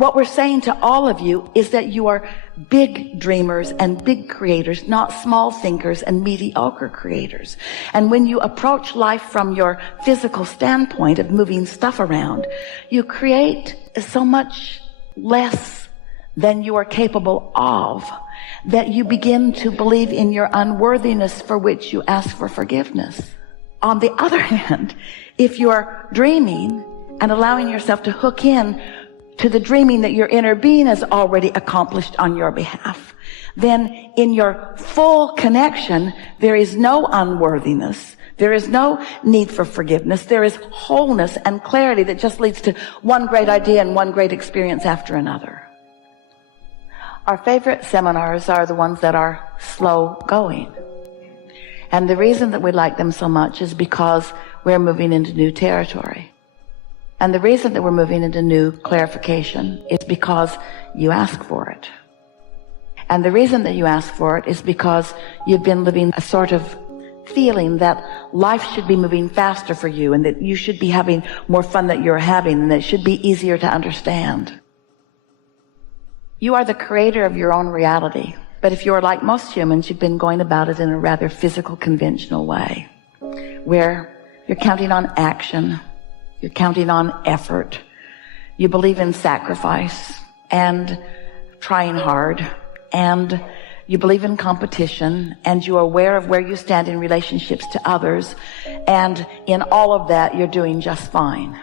What we're saying to all of you is that you are big dreamers and big creators, not small thinkers and mediocre creators. And when you approach life from your physical standpoint of moving stuff around, you create so much less than you are capable of, that you begin to believe in your unworthiness, for which you ask for forgiveness. On the other hand, if you're dreaming and allowing yourself to hook in to the dreaming that your inner being has already accomplished on your behalf, then in your full connection, there is no unworthiness. There is no need for forgiveness. There is wholeness and clarity that just leads to one great idea and one great experience after another. Our favorite seminars are the ones that are slow going. And the reason that we like them so much is because we're moving into new territory. And the reason that we're moving into new clarification is because you ask for it. And the reason that you ask for it is because you've been living a sort of feeling that life should be moving faster for you, and that you should be having more fun that you're having, and that it should be easier to understand. You are the creator of your own reality. But if you're like most humans, you've been going about it in a rather physical, conventional way, where you're counting on action, you're counting on effort, you believe in sacrifice and trying hard, and you believe in competition, and you're aware of where you stand in relationships to others, and in all of that, you're doing just fine.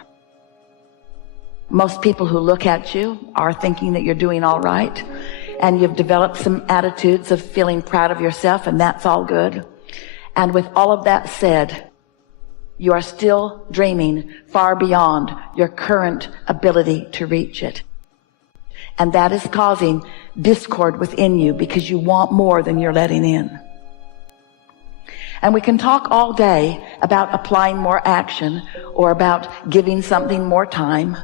Most people who look at you are thinking that you're doing all right, and you've developed some attitudes of feeling proud of yourself, and that's all good. And with all of that said, you are still dreaming far beyond your current ability to reach it. And that is causing discord within you, because you want more than you're letting in. And we can talk all day about applying more action, or about giving something more time,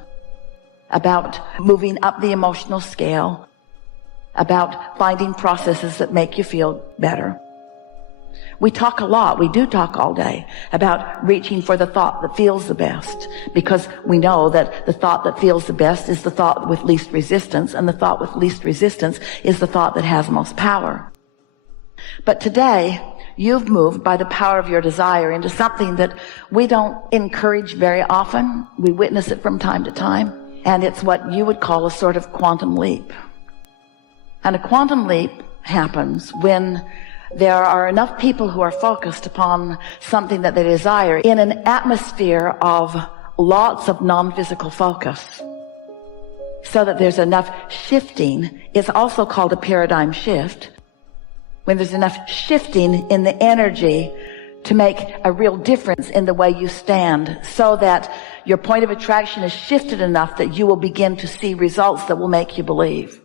about moving up the emotional scale, about finding processes that make you feel better. We talk a lot, we do talk all day about reaching for the thought that feels the best, because we know that the thought that feels the best is the thought with least resistance, and the thought with least resistance is the thought that has most power. But today, you've moved by the power of your desire into something that we don't encourage very often. We witness it from time to time, and it's what you would call a sort of quantum leap. And a quantum leap happens when there are enough people who are focused upon something that they desire in an atmosphere of lots of non-physical focus, so that there's enough shifting. It's also called a paradigm shift. When there's enough shifting in the energy to make a real difference in the way you stand, so that your point of attraction is shifted enough that you will begin to see results that will make you believe.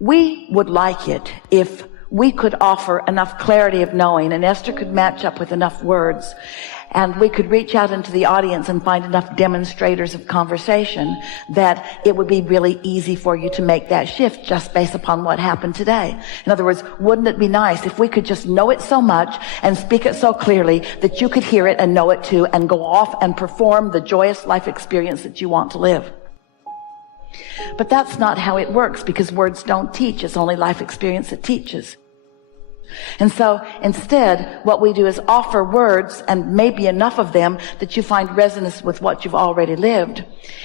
We would like it if we could offer enough clarity of knowing, and Esther could match up with enough words, and we could reach out into the audience and find enough demonstrators of conversation, that it would be really easy for you to make that shift just based upon what happened today. In other words, wouldn't it be nice if we could just know it so much and speak it so clearly that you could hear it and know it too, and go off and perform the joyous life experience that you want to live? But that's not how it works, because words don't teach. It's only life experience that teaches. And so instead, what we do is offer words, and maybe enough of them that you find resonance with what you've already lived.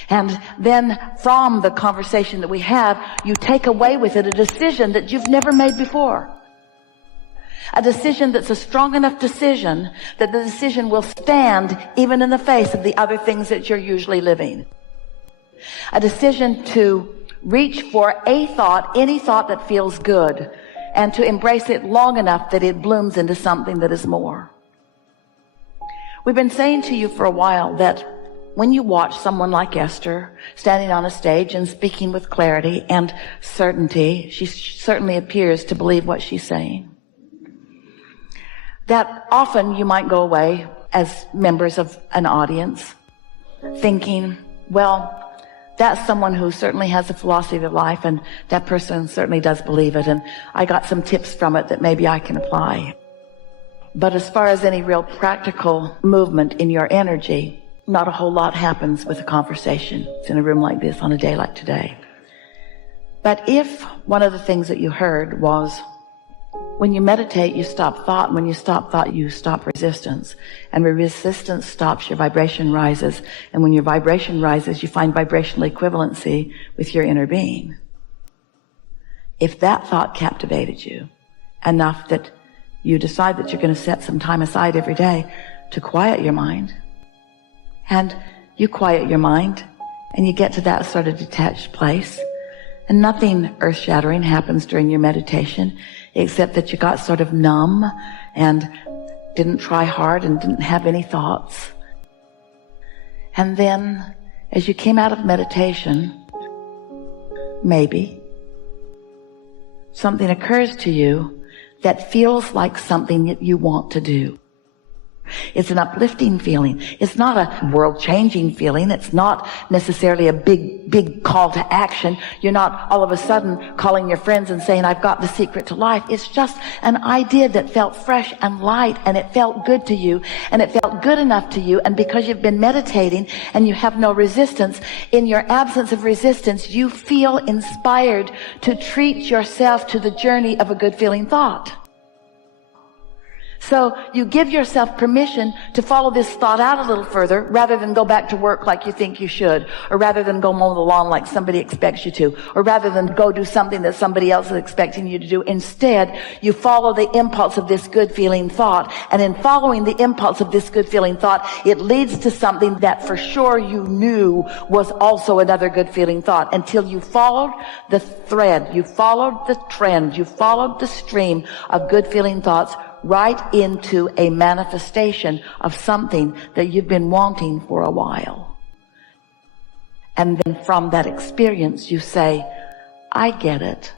And then from the conversation that we have, you take away with it a decision that you've never made before. A decision that's a strong enough decision that the decision will stand even in the face of the other things that you're usually living. A decision to reach for a thought, any thought that feels good, and to embrace it long enough that it blooms into something that is more. We've been saying to you for a while that when you watch someone like Esther standing on a stage and speaking with clarity and certainty, she certainly appears to believe what she's saying, that often you might go away as members of an audience thinking, well, that's someone who certainly has a philosophy of life, and that person certainly does believe it, and I got some tips from it that maybe I can apply. But as far as any real practical movement in your energy, not a whole lot happens with a conversation. It's in a room like this on a day like today. But if one of the things that you heard was, when you meditate, you stop thought. And when you stop thought, you stop resistance. And when resistance stops, your vibration rises. And when your vibration rises, you find vibrational equivalency with your inner being. If that thought captivated you enough that you decide that you're going to set some time aside every day to quiet your mind, and you quiet your mind, and you get to that sort of detached place, and nothing earth-shattering happens during your meditation, except that you got sort of numb and didn't try hard and didn't have any thoughts. And then, as you came out of meditation, maybe something occurs to you that feels like something that you want to do. It's an uplifting feeling. It's not a world-changing feeling. It's not necessarily a big call to action. You're not all of a sudden calling your friends and saying, I've got the secret to life. It's just an idea that felt fresh and light, and it felt good to you, and it felt good enough to you. And because you've been meditating and you have no resistance, in your absence of resistance, you feel inspired to treat yourself to the journey of a good feeling thought. So you give yourself permission to follow this thought out a little further, rather than go back to work like you think you should, or rather than go mow the lawn like somebody expects you to, or rather than go do something that somebody else is expecting you to do. Instead, you follow the impulse of this good feeling thought. And in following the impulse of this good feeling thought, it leads to something that for sure you knew was also another good feeling thought, until you followed the thread, you followed the trend, you followed the stream of good feeling thoughts right into a manifestation of something that you've been wanting for a while. And then from that experience, you say, I get it.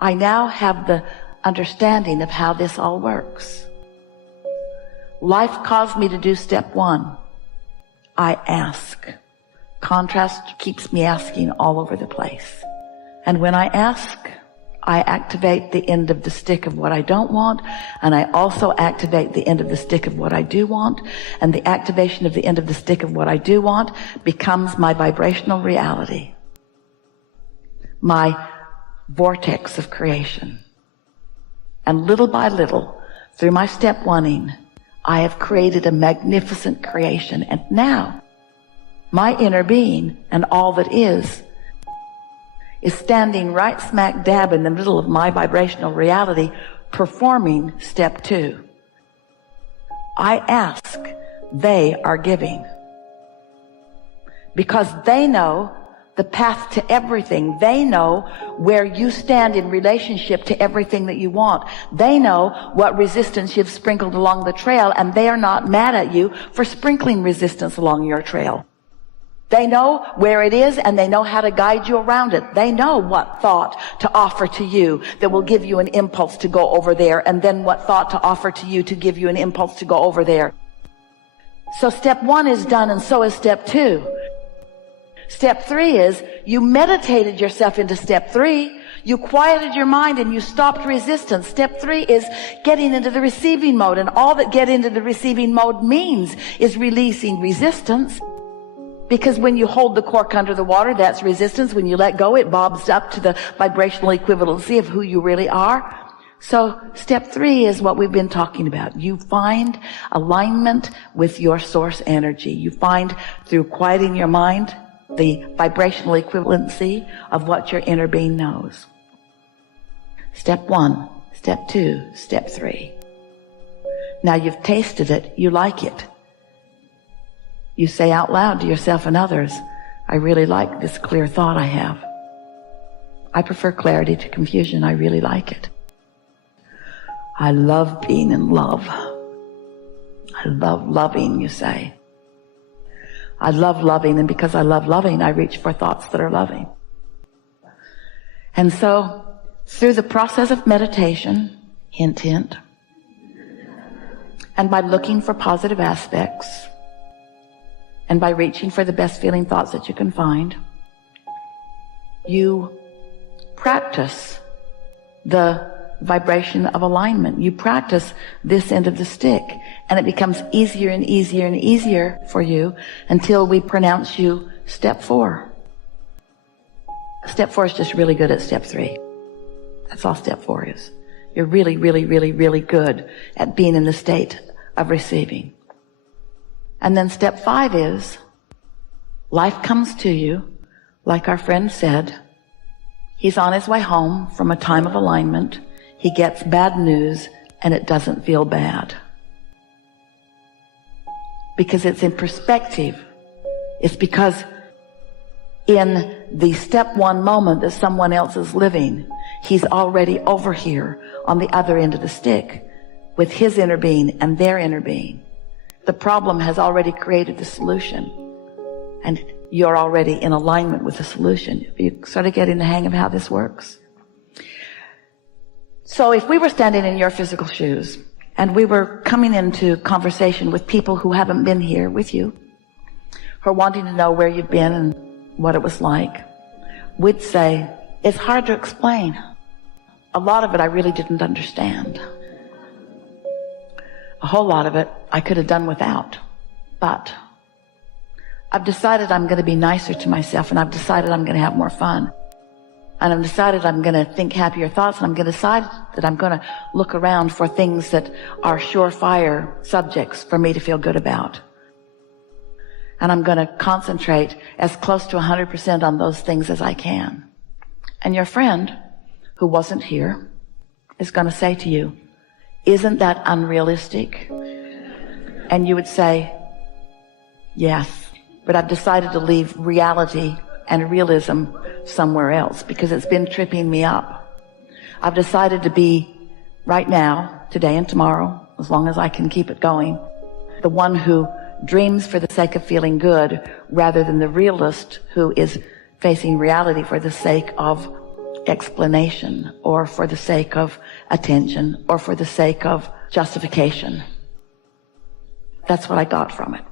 I now have the understanding of how this all works. Life caused me to do step one. I ask. Contrast keeps me asking all over the place. And when I ask, I activate the end of the stick of what I don't want, and I also activate the end of the stick of what I do want, and the activation of the end of the stick of what I do want becomes my vibrational reality, my vortex of creation. And little by little, through my step one-ing, I have created a magnificent creation. And now, my inner being and all that is standing right smack dab in the middle of my vibrational reality, performing step two. I ask, they are giving. Because they know the path to everything. They know where you stand in relationship to everything that you want. They know what resistance you've sprinkled along the trail, and they are not mad at you for sprinkling resistance along your trail. They know where it is, and they know how to guide you around it. They know what thought to offer to you that will give you an impulse to go over there, and then what thought to offer to you to give you an impulse to go over there. So step one is done, and so is step two. Step three is you meditated yourself into step three. You quieted your mind and you stopped resistance. Step three is getting into the receiving mode, and all that get into the receiving mode means is releasing resistance. Because when you hold the cork under the water, that's resistance. When you let go, it bobs up to the vibrational equivalency of who you really are. So step three is what we've been talking about. You find alignment with your source energy. You find, through quieting your mind, the vibrational equivalency of what your inner being knows. Step one, step two, step three. Now you've tasted it. You like it. You say out loud to yourself and others, I really like this clear thought I have. I prefer clarity to confusion. I really like it. I love being in love. I love loving, you say. I love loving, and because I love loving, I reach for thoughts that are loving. And so, through the process of meditation, hint, hint, and by looking for positive aspects, and by reaching for the best feeling thoughts that you can find, you practice the vibration of alignment. You practice this end of the stick, and it becomes easier and easier and easier for you until we pronounce you step 4. Step 4 is just really good at step 3. That's all step 4 is. You're really, really, really, really good at being in the state of receiving. And then step 5 is, life comes to you, like our friend said. He's on his way home from a time of alignment. He gets bad news, and it doesn't feel bad. Because it's in perspective. It's because in the step 1 moment that someone else is living, he's already over here on the other end of the stick with his inner being and their inner being. The problem has already created the solution, and you're already in alignment with the solution. You sort of getting the hang of how this works. So if we were standing in your physical shoes and we were coming into conversation with people who haven't been here with you, who are wanting to know where you've been and what it was like, we'd say, it's hard to explain. A lot of it I really didn't understand. A whole lot of it I could have done without. But I've decided I'm going to be nicer to myself, and I've decided I'm going to have more fun. And I've decided I'm going to think happier thoughts, and I'm going to decide that I'm going to look around for things that are surefire subjects for me to feel good about. And I'm going to concentrate as close to 100% on those things as I can. And your friend, who wasn't here, is going to say to you, isn't that unrealistic? And you would say, yes, but I've decided to leave reality and realism somewhere else because it's been tripping me up. I've decided to be right now, today and tomorrow, as long as I can keep it going, the one who dreams for the sake of feeling good rather than the realist who is facing reality for the sake of explanation or for the sake of attention or for the sake of justification. That's what I got from it.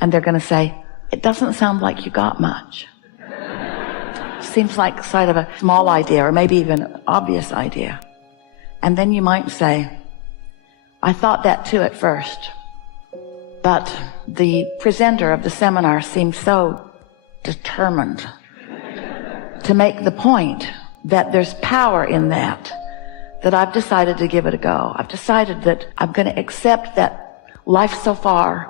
And they're going to say, it doesn't sound like you got much. Seems like sort of a small idea or maybe even an obvious idea. And then you might say, I thought that too at first, but the presenter of the seminar seemed so determined to make the point that there's power in that I've decided to give it a go. I've decided that I'm going to accept that life so far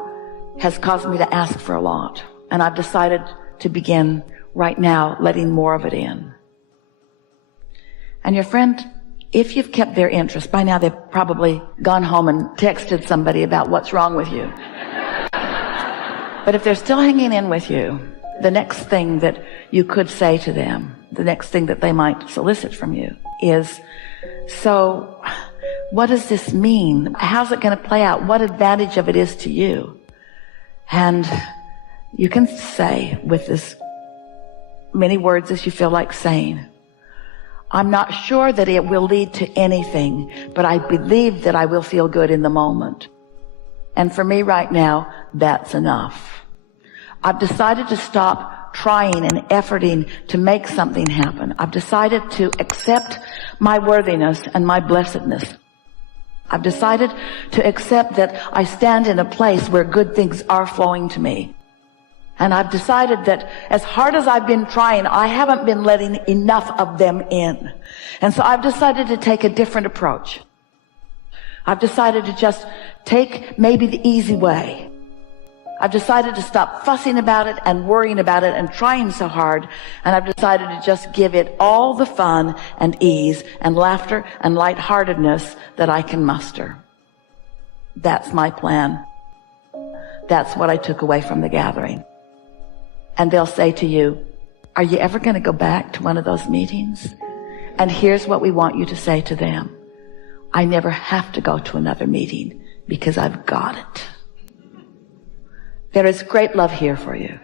has caused me to ask for a lot. And I've decided to begin right now letting more of it in. And your friend, if you've kept their interest, by now they've probably gone home and texted somebody about what's wrong with you. But if they're still hanging in with you, the next thing that you could say to them, the next thing that they might solicit from you is, so what does this mean? How's it going to play out? What advantage of it is to you? And you can say with as many words as you feel like saying, I'm not sure that it will lead to anything, but I believe that I will feel good in the moment. And for me right now, that's enough. I've decided to stop trying and efforting to make something happen. I've decided to accept my worthiness and my blessedness. I've decided to accept that I stand in a place where good things are flowing to me. And I've decided that as hard as I've been trying, I haven't been letting enough of them in. And so I've decided to take a different approach. I've decided to just take maybe the easy way. I've decided to stop fussing about it and worrying about it and trying so hard. And I've decided to just give it all the fun and ease and laughter and lightheartedness that I can muster. That's my plan. That's what I took away from the gathering. And they'll say to you, are you ever going to go back to one of those meetings? And here's what we want you to say to them. I never have to go to another meeting because I've got it. There is great love here for you.